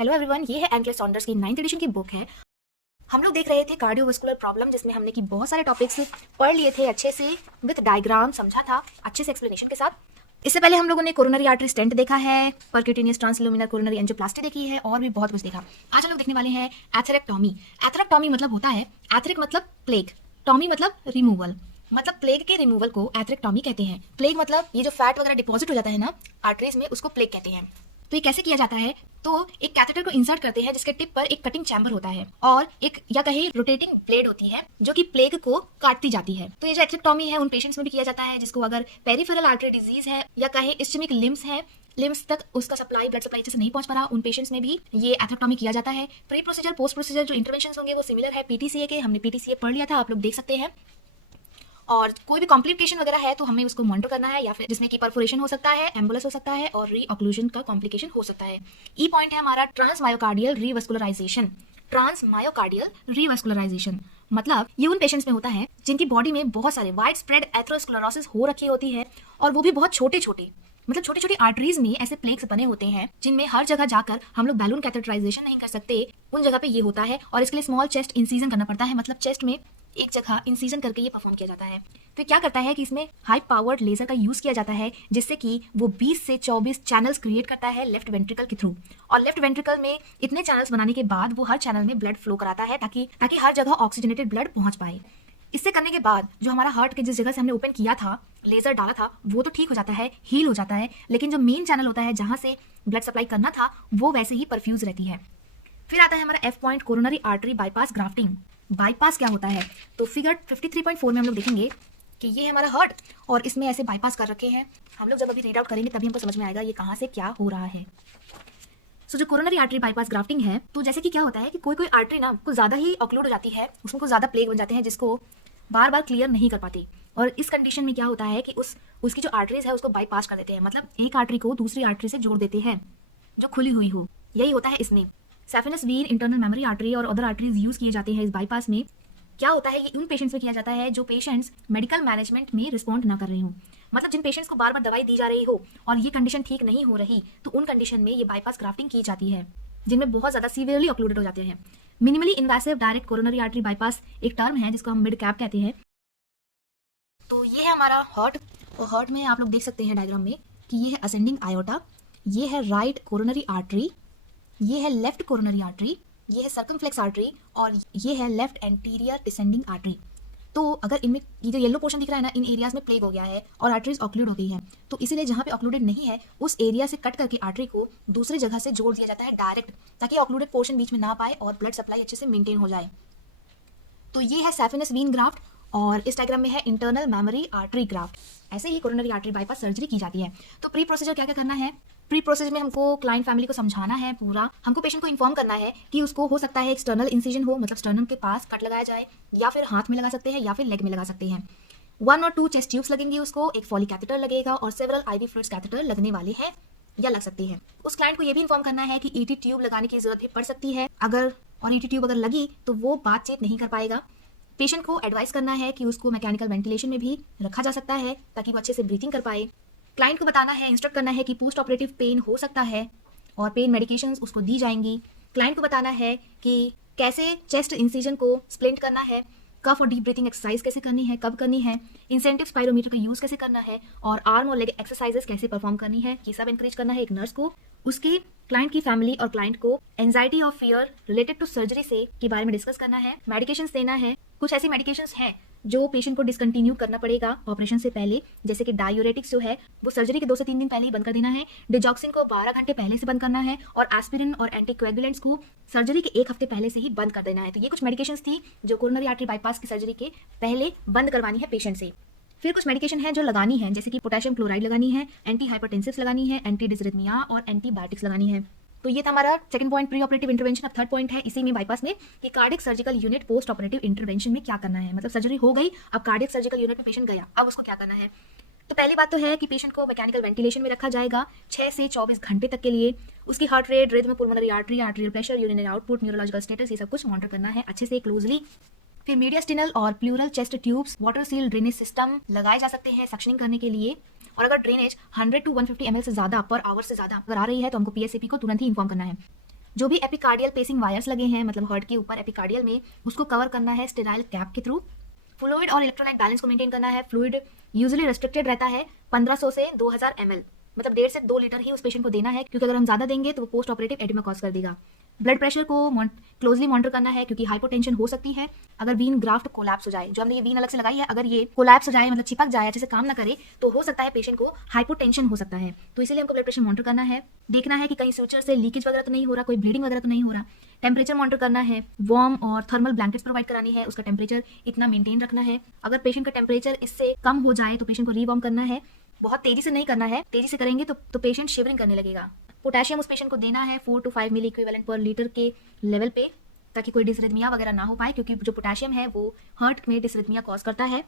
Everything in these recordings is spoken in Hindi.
हेलो एवरीवन, ये है एंकलेस सॉन्डर्स की 9th एडिशन की बुक है। हम लोग देख रहे थे कार्डियोवास्कुलर प्रॉब्लम, जिसमें हमने की बहुत सारे टॉपिक्स पढ़ लिए थे अच्छे से, विद डायग्राम समझा था अच्छे से एक्सप्लेनेशन के साथ। इससे पहले हम लोगों ने कोरोनरी आर्टरी स्टेंट देखा है, परक्यूटेनियस ट्रांसल्यूमिनल कोरोनरी एंजियोप्लास्टी देखी है और भी बहुत कुछ देखा। आज हम लोग देखने वाले हैं एथेरेक्टॉमी। एथेरेक्टॉमी मतलब होता है, एथेरिक मतलब प्लेग, टॉमी मतलब रिमूवल, मतलब प्लेग के रिमूवल को एथेरेक्टॉमी कहते हैं। प्लेग मतलब ये जो फैट वगैरह डिपॉजिट हो जाता है ना आर्टरीज में, उसको प्लेग कहते हैं। तो ये कैसे किया जाता है? तो एक कैथेटर को इंसर्ट करते हैं जिसके टिप पर एक कटिंग चैम्बर होता है और एक या कहे रोटेटिंग ब्लेड होती है जो कि प्लेग को काटती जाती है। तो ये जो एथेरेक्टॉमी है उन पेशेंट्स में भी किया जाता है जिसको अगर पेरिफेरल आर्टरी डिजीज है या कहे इस्चेमिक लिम्स है, लिम्स तक उसका सप्लाई, ब्लड सप्लाई अच्छे से नहीं पहुंच पा रहा, उन पेशेंट्स में भी ये एथेरेक्टॉमी किया जाता है। प्री प्रोसीजर पोस्ट प्रोसीजर जो इंटरवेंशन होंगे वो सिमिलर है पीटीसीए के। हमने पीटीसीए पढ़ लिया था, आप लोग देख सकते हैं। और कोई भी कॉम्प्लिकेशन वगैरह है तो हमें उसको मॉनिटर करना है, या फिर जिसमें कि परफोरेशन हो सकता है, एम्बुलस हो सकता है और रीऑक्लूजन का कॉम्प्लिकेशन हो सकता है। ई पॉइंट है हमारा ट्रांसमायोकार्डियल रीवस्कुलराइजेशन। ट्रांसमायोकार्डियल रीवस्कुलराइजेशन मतलब ये उन पेशेंट्स में होता है जिनकी बॉडी में बहुत सारे वाइड स्प्रेड एथेरोस्क्लेरोसिस हो रखी होती है, और वो भी बहुत छोटे छोटे, मतलब छोटी छोटी आर्टरीज में ऐसे प्लेग्स बने होते हैं जिनमें हर जगह जाकर हम लोग बैलून कैथेटराइजेशन नहीं कर सकते। उन जगह पे ये होता है और इसके लिए स्मॉल चेस्ट इंसीजन करना पड़ता है, मतलब चेस्ट में एक जगह इंसीजन करके ये परफॉर्म किया जाता है। तो क्या करता है कि इसमें हाई पावर्ड लेजर का यूज किया जाता है जिससे कि वो 20 से 24 चैनल्स क्रिएट करता है लेफ्ट वेंट्रिकल के थ्रू, और लेफ्ट वेंट्रिकल में इतने चैनल्स बनाने के बाद वो हर चैनल में ब्लड फ्लो कराता है ताकि हर जगह ऑक्सीजनेटेड ब्लड पहुंच पाए। इससे करने के बाद जो हमारा हार्ट के जिस जगह से हमने ओपन किया था, लेजर डाला था, वो तो ठीक हो जाता है, हील हो जाता है, लेकिन जो मेन चैनल होता है जहां से ब्लड सप्लाई करना था वो वैसे ही परफ्यूज रहती है। फिर आता है हमारा F point, coronary artery bypass grafting. Bypass क्या होता है? तो फिगर 53.4 में हम लोग देखेंगे कि ये है हमारा हार्ट और इसमें ऐसे बाईपास कर रखे हैं। हम लोग जब अभी रीड आउट करेंगे तभी हमको समझ में आएगा ये कहाँ से क्या हो रहा है। जो कोरोनरी आर्टरी बाईपास ग्राफ्टिंग है, तो जैसे कि क्या होता है कि कोई कोई आर्टरी ना कुछ ज़्यादा ही ऑक्लूड हो जाती है, उसमें कुछ ज़्यादा प्लेग बन जाते हैं जिसको बार बार क्लियर नहीं कर पाती, और इस कंडीशन में क्या होता है कि उसकी जो आर्टरीज है उसको बाईपास कर देते हैं, मतलब एक आर्टरी को दूसरी आर्टरी से जोड़ देते हैं जो खुली हुई हो। यही होता है इसमें। Saphenous vein, internal mammary artery और अदर आर्टरीज यूज किए जाते हैं इस बाईपास में। क्या होता है, ये उन पेशेंट्स में किया जाता है जो पेशेंट्स मेडिकल मैनेजमेंट में रिस्पॉन्ड ना कर रहे हो, मतलब जिन पेशेंट्स को बार बार दवाई दी जा रही हो और ये कंडीशन ठीक नहीं हो रही, तो उन कंडीशन में ये बाईपास ग्राफ्टिंग की जाती है, जिनमें बहुत ज़्यादा सीवियरली ऑक्लूडेड हो जाते हैं। Minimally invasive direct coronary artery bypass एक टर्म है जिसको हम मिड कैप कहते हैं। तो ये है हमारा हार्ट, और हार्ट में आप लोग देख सकते हैं डायग्राम में कि ये है असेंडिंग आयोटा, ये है राइट कोरोनरी आर्टरी, ये है लेफ्ट कोरोनरी आर्टरी, ये है सर्कमफ्लेक्स आर्टरी, और ये है लेफ्ट एंटीरियर डिसेंडिंग आर्टरी। तो अगर इनमें ये जो येलो पोर्शन दिख रहा है ना, इन एरियाज में प्लेग हो गया है और आर्टरीज ऑक्लूड हो गई है, तो इसीलिए जहाँ पे ऑक्लूडेड नहीं है उस एरिया से कट करके आर्टरी को दूसरी जगह से जोड़ दिया जाता है डायरेक्ट, ताकि ऑक्लूडेड पोर्शन बीच में ना पाए और ब्लड सप्लाई अच्छे से मेंटेन हो जाए। तो ये है सैफिनस वीन ग्राफ्ट, और इस डायग्राम में है इंटरनल मेमोरी आर्टरी ग्राफ्ट। ऐसे ही कोरोनरी आर्टरी बाईपास सर्जरी की जाती है। तो प्री प्रोसीजर क्या क्या करना है? प्री प्रोसीजर में हमको क्लाइंट फैमिली को समझाना है पूरा, हमको पेशेंट को इन्फॉर्म करना है कि उसको हो सकता है एक्सटर्नल इंसिजन हो, मतलब स्टर्नम के पास कट लगाया जाए, या फिर हाथ में लगा सकते हैं या फिर लेग में लगा सकते हैं। 1 और 2 चेस्ट ट्यूब्स लगेंगी उसको, एक फॉली कैथेटर लगेगा और सेवरल आईवी फ्लूइड्स कैथेटर लगने वाले हैं या लग सकते हैं। उस क्लाइंट को ये भी इन्फॉर्म करना है कि ईटी ट्यूब लगाने की जरूरत भी पड़ सकती है अगर, और ईटी ट्यूब अगर लगी तो वो बातचीत नहीं कर पाएगा। पेशेंट को एडवाइस करना है कि उसको मैकेनिकल वेंटिलेशन में भी रखा जा सकता है ताकि वो अच्छे से ब्रीथिंग कर पाए। क्लाइंट को बताना है, इंस्ट्रक्ट करना है कि पोस्ट ऑपरेटिव पेन हो सकता है और पेन मेडिकेशंस उसको दी जाएंगी। क्लाइंट को बताना है कि कैसे चेस्ट इंसिजन को स्प्लिंट करना है, कफ और डीप ब्रीथिंग एक्सरसाइज कैसे करनी है, कब करनी है, इंसेंटिव स्पायरोमीटर का यूज़ कैसे करना है, और आर्म और लेग एक्सरसाइजेस कैसे परफॉर्म करनी है, ये सब इंकरेज करना है एक नर्स को। उसकी क्लाइंट की फैमिली और क्लाइंट को एंजाइटी और फियर रिलेटेड टू सर्जरी से के बारे में डिस्कस करना है। मेडिकेशंस देना है। कुछ ऐसी मेडिकेशंस हैं जो पेशेंट को डिसकंटिन्यू करना पड़ेगा ऑपरेशन से पहले, जैसे कि डायूरेटिक्स जो है वो सर्जरी के 2 से 3 दिन पहले ही बंद कर देना है, डिजॉक्सिन को 12 घंटे पहले से बंद करना है, और एस्पिरिन और एंटीकोएगुलेंट्स को सर्जरी के 1 हफ्ते पहले से ही बंद कर देना है। तो ये कुछ मेडिकेशंस थी जो कोरोनरी आर्टरी बाईपास की सर्जरी के पहले बंद करवानी है पेशेंट से। फिर कुछ मेडिकेशन है जो लगानी है, जैसे कि पोटेशियम क्लोराइड लगानी है, एंटी हाइपरटेंसिव्स लगानी है, एंटी डिसरिथमिया और एंटीबायोटिक्स लगानी है। तो ये था हमारा second point, pre operative intervention. अब थर्ड पॉइंट है इसी में बाईपास में कि cardiac surgical unit post operative intervention में क्या करना है। मतलब सर्जरी हो गई, अब कार्डियक सर्जिकल यूनिट में पेशेंट गया, अब उसको क्या करना है। तो पहली बात तो है कि पेशेंट को मैकेनिकल वेंटिलेशन में रखा जाएगा 6 से 24 घंटे तक के लिए। उसकी heart rate, rhythm, pulmonary artery, arterial pressure, urinary output, neurological status, ये सब कुछ मॉनिटर करना है अच्छे से क्लोजली। फिर मीडियास्टिनल और pleural chest tubes, water seal drainage system लगाए जा सकते हैं सक्शनिंग करने के लिए। और अगर ड्रेनेज 100 to 150 ml से ज़्यादा पर आवर से ज़्यादा अगर आ रही है तो हमको पीएसएपी को तुरंत ही इन्फॉर्म करना है। जो भी एपिकार्डियल पेसिंग वायर्स लगे हैं मतलब हार्ट के ऊपर एपिकार्डियल में, उसको कवर करना है स्टेराइल कैप के थ्रू। फ्लूइड और इलेक्ट्रोलाइट बैलेंस को मेंटेन करना है। फ्लूइड यूजुअली रेस्ट्रिक्टेड रहता है 1500 से 2000 ml, मतलब 1.5 से 2 लीटर ही उस पेशेंट को देना है, क्योंकि अगर हम ज़्यादा देंगे तो वो पोस्ट ऑपरेटिव एडिमा कॉज कर देगा। ब्लड प्रेशर को क्लोजली मॉनिटर करना है, क्योंकि हाइपोटेंशन हो सकती है अगर वीन ग्राफ्ट कोलैप्स हो जाए। जो हमने ये वीन अलग से लगाई है, अगर ये कोलैप्स हो जाए मतलब चिपक जाए, अच्छे से काम ना करे, तो हो सकता है पेशेंट को हाइपोटेंशन हो सकता है। तो इसलिए हमको ब्लड प्रेशर मॉनिटर करना है, देखना है कि कहीं सूचर से लीकेज वगैरह तो नहीं हो रहा, कोई ब्लीडिंग वगैरह तो नहीं हो रहा। टेम्परेचर मॉनिटर करना है, वार्म और थर्मल ब्लैंकेट्स प्रोवाइड करानी है, उसका टेम्परेचर इतना मेंटेन रखना है। अगर पेशेंट का टेम्परेचर इससे कम हो जाए तो पेशेंट को रीवार्म करना है। बहुत तेजी से नहीं करना है, तेजी से करेंगे तो पेशेंट शिवरिंग करने लगेगा। पोटेशियम उस पेशेंट को देना है 4 to 5 milliequivalent per litre के लेवल पे, ताकि कोई डिसरिथमिया वगैरह ना हो पाए, क्योंकि जो पोटेशियम है वो हार्ट में डिसरिथमिया कॉज करता है।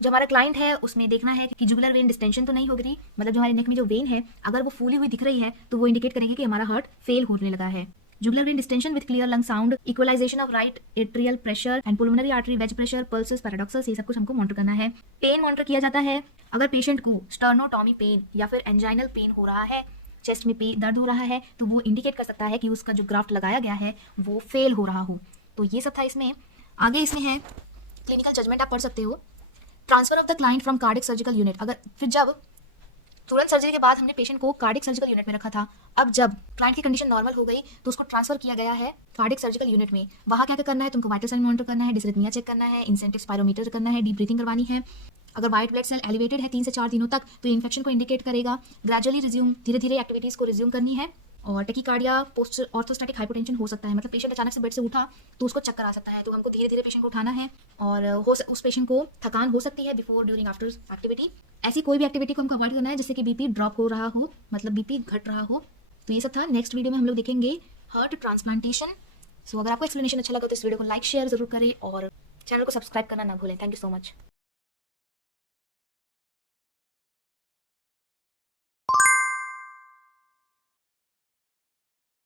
जो हमारा क्लाइंट है उसमें देखना है कि जुगुलर वेन डिस्टेंशन तो नहीं हो गई, मतलब जो हमारे नेक में जो वेन है अगर वो फूली हुई दिख रही है तो वो इंडिकेट करेगी कि हमारा हार्ट फेल होने लगा है। Jugular vein distension with clear lung sound, equalization of right atrial pressure and pulmonary artery wedge pressure, pulses, paradoxus, ये सब कुछ हमको मॉनिटर करना है। पेन मॉनिटर किया जाता है। अगर पेशेंट को स्टर्नोटॉमी पेन या फिर एंजाइनल पेन हो रहा है, चेस्ट में दर्द हो रहा है, तो वो इंडिकेट कर सकता है कि उसका जो ग्राफ्ट लगाया गया है वो फेल हो रहा हो। तो ये सब था इसमें। आगे इसमें है क्लिनिकल जजमेंट, आप पढ़ सकते हो। Transfer of the client from cardiac surgical unit, अगर फिर जब तुरंत सर्जरी के बाद हमने पेशेंट को कार्डिक सर्जिकल यूनिट में रखा था, अब जब क्लाइंट की कंडीशन नॉर्मल हो गई तो उसको ट्रांसफर किया गया है कार्डिक सर्जिकल यूनिट में। वहाँ क्या क्या करना है, तुमको वाइटल साइन मॉनिटर करना है, डिसरिथमिया चेक करना है, इंसेंटिव स्पायरोमीटर करना है, डीप ब्रीथिंग करवानी है। अगर वाइट ब्लड सेल एलिवेटेड है 3 से 4 दिनों तक तो इन्फेक्शन को इंडिकेट करेगा। ग्रेजुअली रिज्यूम, धीरे धीरे एक्टिविटीज़ को रिज्यूम करनी है। और टेकिकार्डिया, पोस्ट ऑर्थोस्टैटिक हाइपोटेंशन हो सकता है, मतलब पेशेंट अचानक से बेड से उठा तो उसको चक्कर आ सकता है, तो हमको धीरे धीरे पेशेंट को उठाना है। और उस पेशेंट को थकान हो सकती है बिफोर, ड्यूरिंग, आफ्टर एक्टिविटी। ऐसी कोई भी एक्टिविटी को हमको अवॉइड करना है जिससे कि बीपी ड्रॉप हो रहा हो, मतलब बीपी घट रहा हो। तो ये सब था। नेक्स्ट वीडियो में हम लोग देखेंगे हार्ट ट्रांसप्लांटेशन। सो अगर आपको एक्सप्लेनेशन अच्छा लगा तो इस वीडियो को लाइक शेयर जरूर करें और चैनल को सब्सक्राइब करना ना भूलें। Thank you so much.